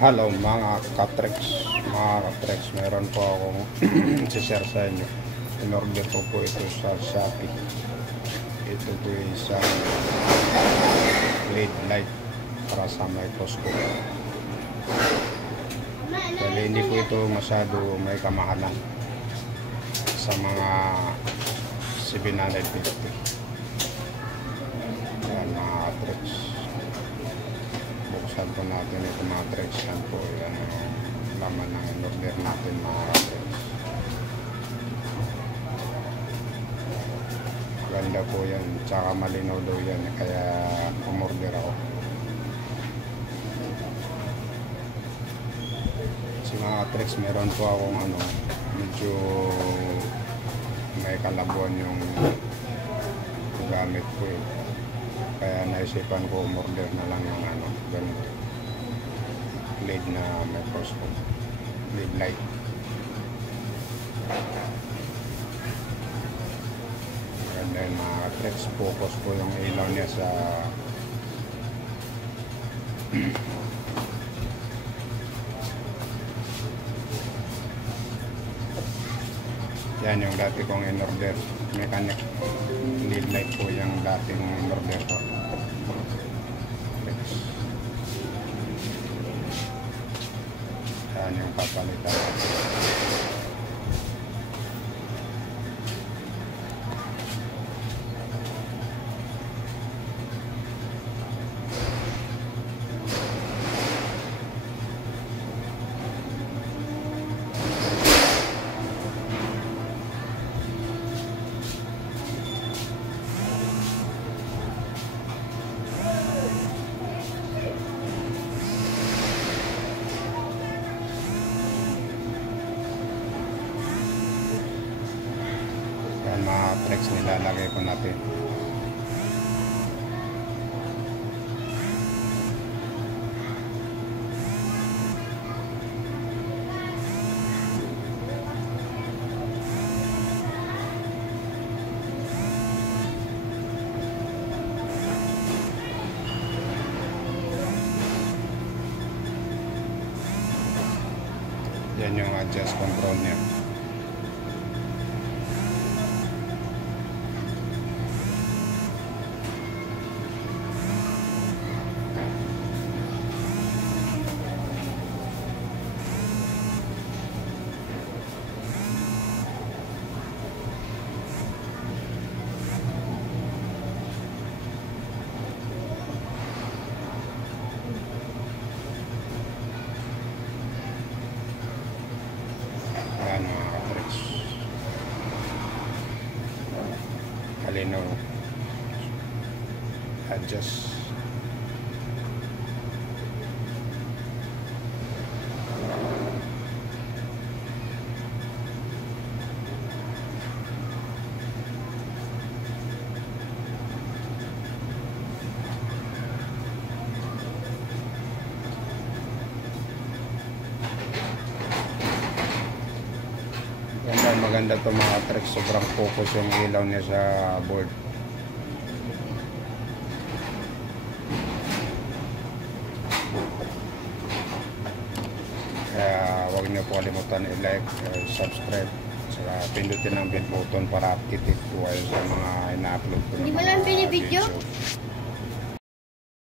Hello mga Katrex, meron po akong share sa inyo. In-order ko po ito sa Shopee. Ito po isang LED light para sa microscope. Dahil hindi po ito masyado may kamahalan sa mga 750. Yan mga Katrex. Buksan po natin ito mga Katrex. Yan po yan ang laman ng in-order natin mga Katrex. Ganda po yan, tsaka malinaw daw yan, kaya umorder ako. Kasi mga Katrex, meron po akong medyo may kalabuan yung gamit ko eh. Kaya naisipan ko umorder na lang yung ganito LED na microscope, LED light. And then mga Katrex, focus po yung ilaw niya sa yan yung dati kong in-order, mechanic LED light po yung dating in-order ko. Yan yung papalitan. Mga Katrex, nilalagay po natin. Yan yung adjust control niya. Malinaw, adjust. Maganda to mga Katrex, sobrang focus yung ilaw niya sa board. Kaya huwag niyo po kalimutan i-like, subscribe, saka pindutin ang bell button para updated po kayo sa mga ina-upload ko ng mga video.